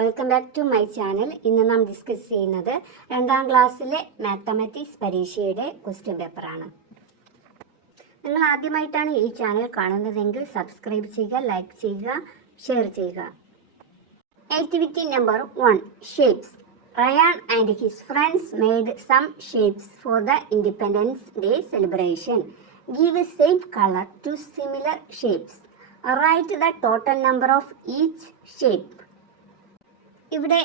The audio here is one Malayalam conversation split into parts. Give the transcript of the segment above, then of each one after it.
Welcome back to my channel. ഇന്ന് നാം ഡിസ്കസ് ചെയ്യുന്നത് 2ാം ക്ലാസ്സിലെ മാത്തമാറ്റിക്സ് പരീക്ഷയുടെ ക്വസ്റ്റ്യൻ പേപ്പറാണ്. നിങ്ങൾ ആദ്യമായിട്ടാണ് ഈ ചാനൽ കാണുന്നതെങ്കിൽ സബ്സ്ക്രൈബ് ചെയ്യുക, ലൈക്ക് ചെയ്യുക, ഷെയർ ചെയ്യുക. Activity number 1, shapes. Ryan and his friends made some shapes for the Independence Day celebration. Give the same color to similar shapes. Write the total number of each shape. ഇവിടെ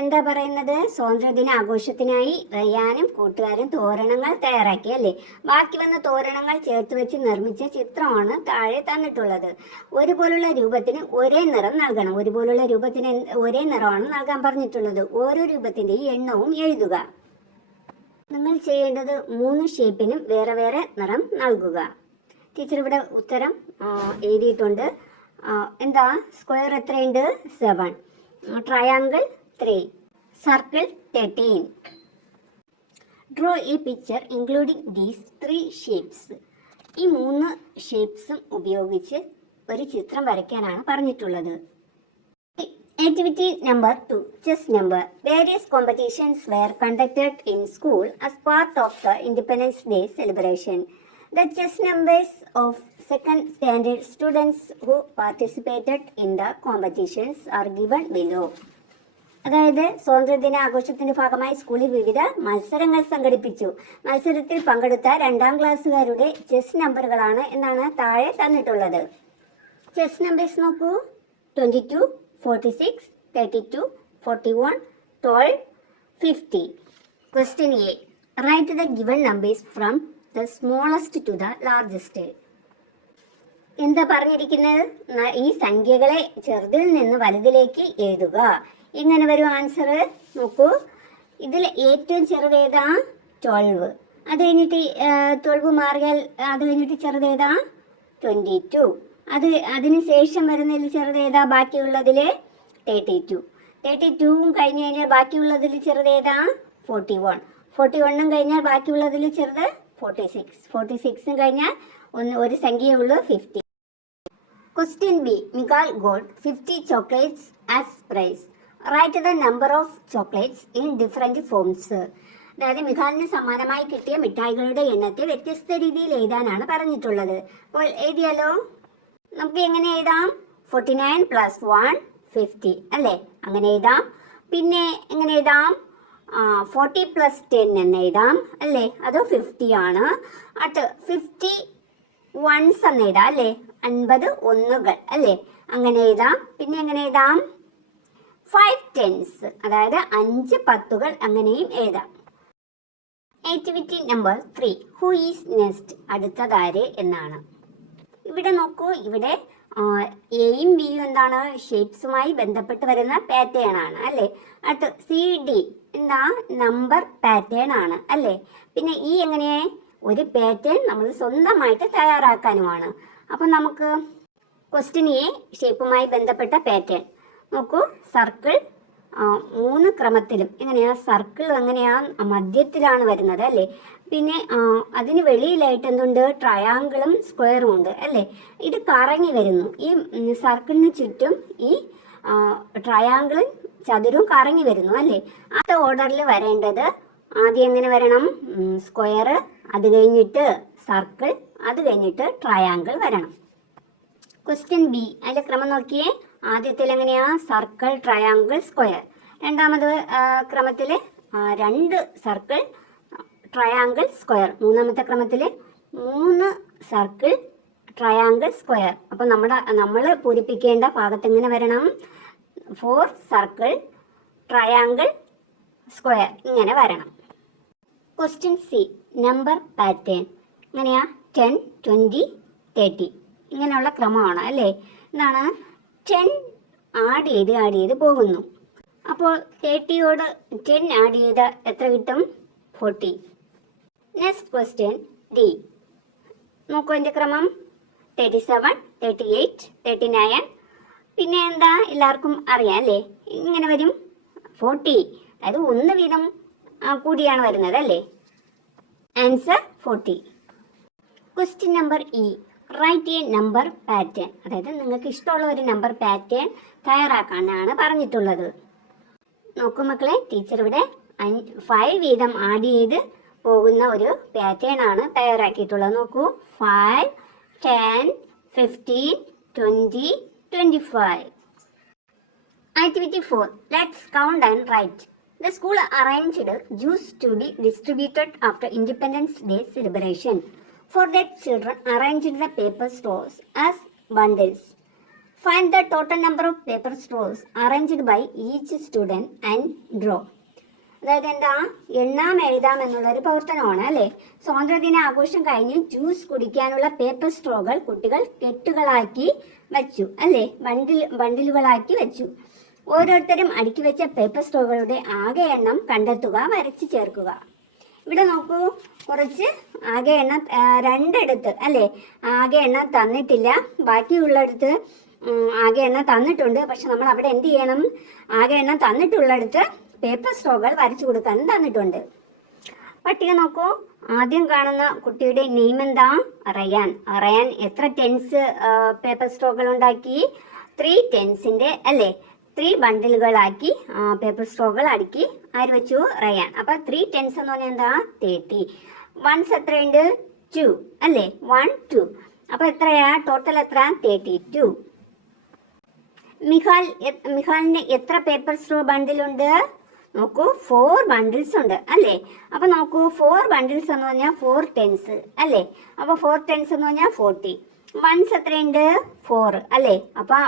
എന്താ പറയുന്നത്? സ്വാതന്ത്ര്യദിന ആഘോഷത്തിനായി റയാനും കൂട്ടുകാരും തോരണങ്ങൾ തയ്യാറാക്കി അല്ലേ. ബാക്കി വന്ന തോരണങ്ങൾ ചേർത്ത് വെച്ച് നിർമ്മിച്ച ചിത്രമാണ് താഴെ തന്നിട്ടുള്ളത്. ഒരുപോലുള്ള രൂപത്തിന് ഒരേ നിറം നൽകണം. ഒരുപോലുള്ള രൂപത്തിന് ഒരേ നിറമാണ് നൽകാൻ പറഞ്ഞിട്ടുള്ളത്. ഓരോ രൂപത്തിൻ്റെയും എണ്ണവും എഴുതുക. നിങ്ങൾ ചെയ്യേണ്ടത് 3 ഷേപ്പിനും വേറെ വേറെ നിറം നൽകുക. ടീച്ചർ ഇവിടെ ഉത്തരം എഴുതിയിട്ടുണ്ട്. എന്താ? സ്ക്വയർ എത്രയുണ്ട്? 7. Triangle 3, circle 13. Draw a picture including these 3 shapes. ഈ 3 ഷേപ്സും ഉപയോഗിച്ച് ഒരു ചിത്രം വരയ്ക്കാനാണ് പറഞ്ഞിട്ടുള്ളത്. Activity number 2, chess number. Various competitions were conducted in school as part of the Independence Day celebration. The chess numbers of second standard students who participated in the competitions are given below. അതായത് സ്വാതന്ത്ര്യദിന ആഘോഷത്തിന്റെ ഭാഗമായി സ്കൂളിൽ വിവിധ മത്സരങ്ങൾ സംഘടിപ്പിച്ചു. മത്സരത്തിൽ പങ്കെടുത്ത 2ാം ക്ലാസ്സുകാരുടെ ചെസ് നമ്പറുകളാണ് എന്നാണ് താഴെ തന്നിട്ടുള്ളത്. ചെസ് നമ്പേഴ്സ് നോക്കൂ. 22, 46, 32, 41, 12, 50. Question A. Write the given numbers from the smallest to the largest. എന്താ പറഞ്ഞിരിക്കുന്നത്? ഈ സംഖ്യകളെ ചെറുതിൽ നിന്ന് വലുതിലേക്ക് എഴുതുക. എങ്ങനെ വരും ആൻസർ? നോക്കൂ. ഇതിൽ ഏറ്റവും ചെറുതേതാ? 12. അത് കഴിഞ്ഞിട്ട് 12 മാറിയാൽ അത് കഴിഞ്ഞിട്ട് ചെറുതേതാ? 22. അതിന് ശേഷം വരുന്നതിൽ ചെറുതേതാ? ബാക്കിയുള്ളതിൽ 32. 32ഉം കഴിഞ്ഞ് കഴിഞ്ഞാൽ ബാക്കിയുള്ളതിൽ ചെറുതേതാ? 41. 41ഉം കഴിഞ്ഞാൽ ബാക്കിയുള്ളതിൽ ചെറുത് 46. 46ഉം കഴിഞ്ഞാൽ ഒരു സംഖ്യയേ ഉള്ളൂ, 50. Question B. Michal got 50 chocolates as prize. Write the number of chocolates in different forms. അതായത് മിഖാലിന് സമ്മാനമായി കിട്ടിയ മിഠായികളുടെ എണ്ണത്തെ വ്യത്യസ്ത രീതിയിൽ എഴുതാനാണ് പറഞ്ഞിട്ടുള്ളത്. അപ്പോൾ എഴുതിയാലോ? നമുക്ക് എങ്ങനെ എഴുതാം? 49 + 1 50 അല്ലേ? അങ്ങനെ എഴുതാം. പിന്നെ എങ്ങനെ എഴുതാം? 40 + 10 എന്ന് എഴുതാം അല്ലേ? അത് 50 ആണ്. അടുത്ത് 50 ones എന്ന് എഴുതാം അല്ലേ? 50 ഒന്നുകൾ അല്ലേ? അങ്ങനെ എഴുതാം. പിന്നെ എങ്ങനെ എഴുതാം? 5 tens, അതായത് 5 പത്തുകൾ അങ്ങനെയും എഴുതാം. Activity number 3, who is next? അടുത്തതാര് എന്നാണ്. ഇവിടെ നോക്കൂ. ഇവിടെ എയും ബിയും എന്താണ്? ഷേപ്സുമായി ബന്ധപ്പെട്ട് വരുന്ന പാറ്റേൺ ആണ് അല്ലേ? അടുത്ത് CD എന്താ? നമ്പർ പാറ്റേൺ ആണ് അല്ലേ? പിന്നെ ഈ എങ്ങനെ? ഒരു പാറ്റേൺ നമ്മൾ സ്വന്തമായിട്ട് തയ്യാറാക്കാനുമാണ്. അപ്പം നമുക്ക് ക്വസ്റ്റ്യൻ എ, ഷേപ്പുമായി ബന്ധപ്പെട്ട പാറ്റേൺ നോക്കൂ. സർക്കിൾ 3 ക്രമത്തിലും. എങ്ങനെയാ? സർക്കിൾ എങ്ങനെയാ? മധ്യത്തിലാണ് വരുന്നത് അല്ലേ? പിന്നെ അതിന് വെളിയിലായിട്ട് എന്തുണ്ട്? ട്രയാങ്കിളും സ്ക്വയറും ഉണ്ട് അല്ലേ? ഇത് കറങ്ങി വരുന്നു. ഈ സർക്കിളിന് ചുറ്റും ഈ ട്രയാങ്കിളും ചതുരവും കറങ്ങി വരുന്നു അല്ലേ? ആ ഓർഡറിൽ വരേണ്ടത് ആദ്യം എങ്ങനെ വരണം? സ്ക്വയർ, അത് കഴിഞ്ഞിട്ട് സർക്കിൾ, അത് കഴിഞ്ഞിട്ട് ട്രയാങ്കിൾ വരണം. ക്വസ്റ്റ്യൻ ബി, അതിൻ്റെ ക്രമം നോക്കിയേ. ആദ്യത്തിൽ എങ്ങനെയാ? Circle, triangle, square. രണ്ടാമത് ക്രമത്തിൽ 2 സർക്കിൾ, ട്രയാങ്കിൾ, സ്ക്വയർ. മൂന്നാമത്തെ ക്രമത്തിൽ 3 സർക്കിൾ, ട്രയാങ്കിൾ, സ്ക്വയർ. അപ്പോൾ നമ്മൾ പൂരിപ്പിക്കേണ്ട ഭാഗത്ത് എങ്ങനെ വരണം? 4 സർക്കിൾ, ട്രയാങ്കിൾ, സ്ക്വയർ ഇങ്ങനെ വരണം. Question C, number pattern. എങ്ങനെയാ? 10, 20, 30 ഇങ്ങനെയുള്ള ക്രമമാണ് അല്ലേ? എന്താണ്? 10 ആഡ് ചെയ്ത് പോകുന്നു. അപ്പോൾ 30യോട് 10 ആഡ് ചെയ്ത എത്ര കിട്ടും? 40. Next question D. നോക്കൂ അതിൻ്റെ ക്രമം. 37, 38, 39. പിന്നെ എന്താ? എല്ലാവർക്കും അറിയാം അല്ലേ? ഇങ്ങനെ വരും 40. അതായത് 1 വീതം കൂടിയാണ് വരുന്നത് അല്ലേ? Answer 40. Question number E. Write a number pattern, അതായത് നിങ്ങൾക്ക് ഇഷ്ടമുള്ള ഒരു നമ്പർ പാറ്റേൺ തയ്യാറാക്കാനാണ് പറഞ്ഞിട്ടുള്ളത്. നോക്കൂ മക്കളെ, ടീച്ചർ ഇവിടെ 5 വീതം ആഡ് ചെയ്ത് പോകുന്ന ഒരു പാറ്റേൺ ആണ് തയ്യാറാക്കിയിട്ടുള്ളത്. നോക്കൂ, 5, 10, 15, 20, 25. Activity 4. Let's count and write. The school arranged juice to be distributed after Independence Day celebration. For that, children arranged the paper straws as bundles. Find the total number of paper straws arranged by each student and draw. അതായത് എന്താ, എണ്ണാം എഴുതാം എന്നുള്ളൊരു പ്രവർത്തനമാണ് അല്ലേ. സ്വാതന്ത്ര്യദിന ആഘോഷം കഴിഞ്ഞ് ജ്യൂസ് കുടിക്കാനുള്ള പേപ്പർ സ്ട്രോകൾ കുട്ടികൾ കെട്ടുകളാക്കി വെച്ചു അല്ലേ, ബണ്ടിലുകളാക്കി വെച്ചു. ഓരോരുത്തരും അടുക്കി വെച്ച പേപ്പർ സ്ട്രോകളുടെ ആകെ എണ്ണം കണ്ടെത്തുക, വരച്ച് ചേർക്കുക. ഇവിടെ നോക്കൂ, കുറച്ച് ആകെ എണ്ണം 2 എടുത്ത് അല്ലേ, ആകെ എണ്ണം തന്നിട്ടില്ല. ബാക്കിയുള്ളടുത്ത് ആകെ എണ്ണം തന്നിട്ടുണ്ട്. പക്ഷെ നമ്മൾ അവിടെ എന്ത് ചെയ്യണം, ആകെ എണ്ണം തന്നിട്ടുള്ളടുത്ത് പേപ്പർ സ്ട്രോകൾ വരച്ചു കൊടുക്കാനും തന്നിട്ടുണ്ട്. പട്ടിക നോക്കൂ, ആദ്യം കാണുന്ന കുട്ടിയുടെ നെയിം എന്താ, റയാൻ. റയാൻ എത്ര ടെൻസ് പേപ്പർ സ്ട്രോകൾ ഉണ്ടാക്കി, 3 ടെൻസിന്റെ അല്ലേ, 3 ബണ്ടിലുകളാക്കി പേപ്പർ സ്ട്രോകൾ അടുക്കി ആര് വെച്ചു, റയാൻ. അപ്പൊ 3 ടെൻസ് എന്ന് പറഞ്ഞാൽ എന്താ, 30. വൺസ് എത്രയുണ്ട്, 2 അല്ലേ, 1, 2. അപ്പൊ എത്രയാ ടോട്ടൽ, എത്ര, 32. മിഹാലിന് എത്ര പേപ്പർ സ്ട്രോ ബണ്ടിലുണ്ട്, നോക്കൂ 4 ബണ്ടിൽസ് ഉണ്ട് അല്ലേ. അപ്പൊ നോക്കൂ, 4 ബണ്ടിൽസ് എന്ന് പറഞ്ഞാൽ 4 ടെൻസ് അല്ലേ. അപ്പൊ 4 ടെൻസ് എന്ന് പറഞ്ഞാൽ 40. വൺസ് എത്രയുണ്ട്, 4 അല്ലേ. അപ്പൊ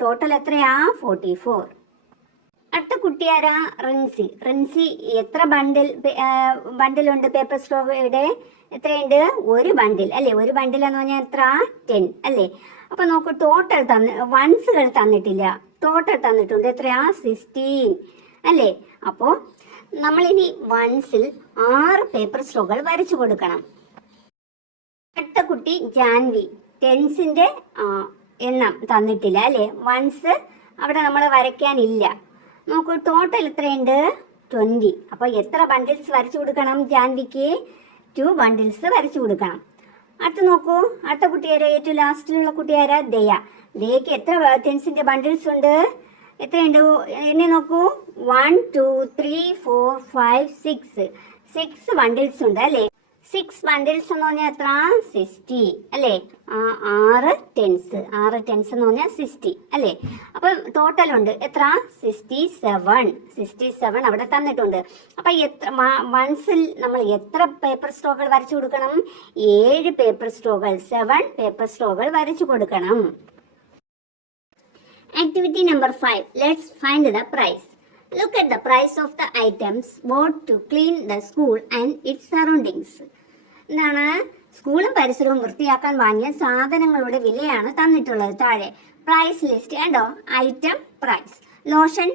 ടോട്ടൽ എത്രയാ, 44. അടുത്ത കുട്ടി ആരാ, റിൻസി. റിൻസി എത്ര ബണ്ടിലുണ്ട് പേപ്പർ സ്ട്രോയുടെ, എത്രയുണ്ട്, 1 ബണ്ടിൽ അല്ലേ. 1 ബണ്ടിൽ എന്ന് പറഞ്ഞാൽ എത്ര, 10 അല്ലേ. അപ്പൊ നോക്കൂ, ടോട്ടൽ വൺസുകൾ തന്നിട്ടില്ല, ടോട്ടൽ തന്നിട്ടുണ്ട് എത്രയാ, 16 അല്ലേ. അപ്പോ നമ്മളിനി വൺസിൽ 6 പേപ്പർ സ്ട്രോകൾ വരച്ചു കൊടുക്കണം. അടുത്ത കുട്ടി ജാൻവി. ടെൻസിന്റെ എണ്ണം തന്നിട്ടില്ല അല്ലേ, വൺസ് അവിടെ നമ്മൾ വരയ്ക്കാനില്ല. നോക്കൂ, ടോട്ടൽ എത്രയുണ്ട്, 20. അപ്പൊ എത്ര ബണ്ടിൽസ് വരച്ചു കൊടുക്കണം ജാൻവിക്ക്, 2 ബണ്ടിൽസ് വരച്ചു കൊടുക്കണം. അടുത്ത് നോക്കൂ, അടുത്ത കുട്ടിയാരാ, ഏറ്റവും ലാസ്റ്റിലുള്ള കുട്ടിയാരാ, ദയ. ദയക്ക് എത്ര ടെൻസിന്റെ ബണ്ടിൽസ് ഉണ്ട്, എത്രയുണ്ട് എന്നെ നോക്കൂ, 1, 2, 3, 4, 5, 6 ബണ്ടിൽസ് ഉണ്ട് അല്ലേ. 6 ബണ്ടിൽസ് എന്ന് പറഞ്ഞാൽ എത്ര, 60 അല്ലേ. 6 ടെൻസ് എന്ന് പറഞ്ഞാൽ 60 അല്ലേ. അപ്പൊ ടോട്ടൽ ഉണ്ട് എത്ര, 67 അവിടെ തന്നിട്ടുണ്ട്. അപ്പൊ വൺസിൽ നമ്മൾ എത്ര പേപ്പർ സ്ട്രോകൾ വരച്ചു കൊടുക്കണം, 7 പേപ്പർ സ്ട്രോകൾ, 7 പേപ്പർ സ്ട്രോകൾ വരച്ചു കൊടുക്കണം. Activity number 5. Let's find the price. Look at the price of the items bought to clean the school and its surroundings. എന്താണ്, സ്കൂളും പരിസരവും വൃത്തിയാക്കാൻ വാങ്ങിയ സാധനങ്ങളുടെ വിലയാണ് തന്നിട്ടുള്ളത്. താഴെ പ്രൈസ് ലിസ്റ്റ് കണ്ടോ, ഐറ്റം പ്രൈസ്. ലോഷൻ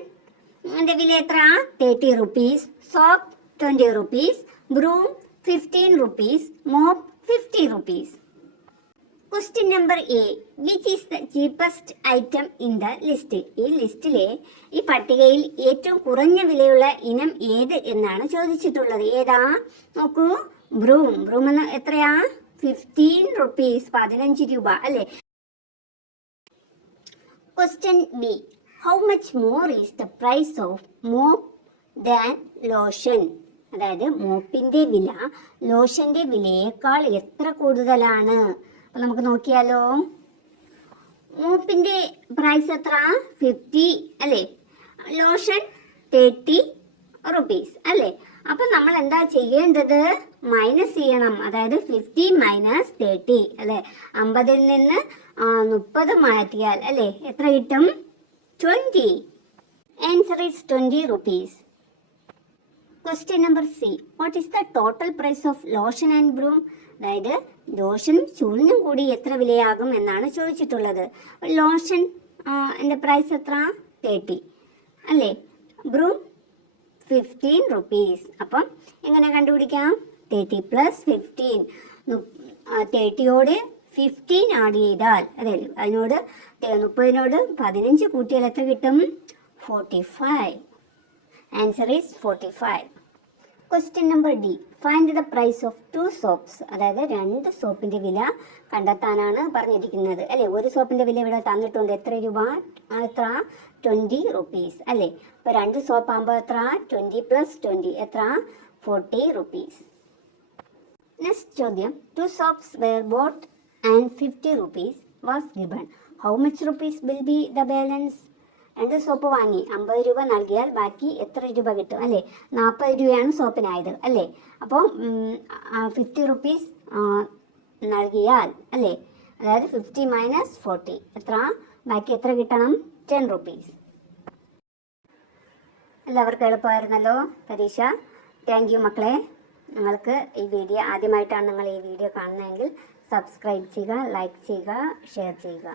വില എത്ര, 30 rupees. Soap 20 rupees. Broom 15 rupees. Mop 50 rupees. Question number A. Which is the cheapest item in the list? ഈ ലിസ്റ്റിലെ, ഈ പട്ടികയിൽ ഏറ്റവും കുറഞ്ഞ വിലയുള്ള ഇനം ഏത് എന്നാണ് ചോദിച്ചിട്ടുള്ളത്. ഏതാ, നോക്കൂ, ബ്രൂം. ബ്രൂം എന്ന് എത്രയാ, 15 rupees, 15 രൂപ അല്ലേ. Question B. How much more is the price of mop than lotion? അതായത് മോപ്പിന്റെ വില ലോഷന്റെ വിലയേക്കാൾ എത്ര കൂടുതലാണ്. അപ്പൊ നമുക്ക് നോക്കിയാലോ, മോപ്പിന്റെ പ്രൈസ് എത്ര, 50 അല്ലേ. ലോഷൻ 30 rupees അല്ലേ. അപ്പൊ നമ്മൾ എന്താ ചെയ്യേണ്ടത്, മൈനസ് ചെയ്യണം. അതായത് 50 മൈനസ് 30 അല്ലെ. 50-ൽ നിന്ന് 30 മാറ്റിയാൽ അല്ലെ എത്ര കിട്ടും, 20. Answer is 20 rupees. Question number C. What is the total price of lotion and broom? അതായത് ലോഷനും ചൂലിനും കൂടി എത്ര വിലയാകും എന്നാണ് ചോദിച്ചിട്ടുള്ളത്. ലോഷൻ എൻ്റെ പ്രൈസ് എത്ര, 30 അല്ലേ. Broom 15 rupees. അപ്പം എങ്ങനെ കണ്ടുപിടിക്കാം, 30 + 15. 30യോട് 15 ആഡ് ചെയ്താൽ, അതെ അതിനോട് 30നോട് 15 കൂട്ടിയാൽ എത്ര കിട്ടും, 45. Answer is 45. Question number D. Find the price of 2 soaps. അതായത് 2 സോപ്പിന്റെ വില കണ്ടെത്താനാണ് പറഞ്ഞിരിക്കുന്നത് അല്ലേ. ഒരു സോപ്പിന്റെ വില ഇവിടെ തന്നിട്ടുണ്ട്. എത്ര രൂപ? എത്ര? 20 റുപ്പീസ് അല്ലേ. അപ്പോൾ 2 സോപ്പ് ആകുമ്പോൾ എത്ര? 20 + 20 എത്ര? 40 റുപ്പീസ്. നെക്സ്റ്റ് ചോദ്യം. 2 soaps were bought and 50 rupees was given. How much rupees will be the balance? 2 soap വാങ്ങി 50 രൂപ നൽകിയാൽ ബാക്കി എത്ര രൂപ കിട്ടും അല്ലേ. 40 രൂപയാണ് സോപ്പിനായത് അല്ലേ. അപ്പോൾ 50 റുപ്പീസ് നൽകിയാൽ അല്ലേ, അതായത് 50 - 40 എത്ര? ബാക്കി എത്ര കിട്ടണം? 10 റുപ്പീസ്. എല്ലാവർക്കും എളുപ്പമായിരുന്നല്ലോ പരീക്ഷ. താങ്ക് യു മക്കളെ. നിങ്ങൾക്ക് ഈ വീഡിയോ ആദ്യമായിട്ടാണ് നിങ്ങൾ ഈ വീഡിയോ കാണുന്നതെങ്കിൽ സബ്സ്ക്രൈബ് ചെയ്യുക, ലൈക്ക് ചെയ്യുക, ഷെയർ ചെയ്യുക.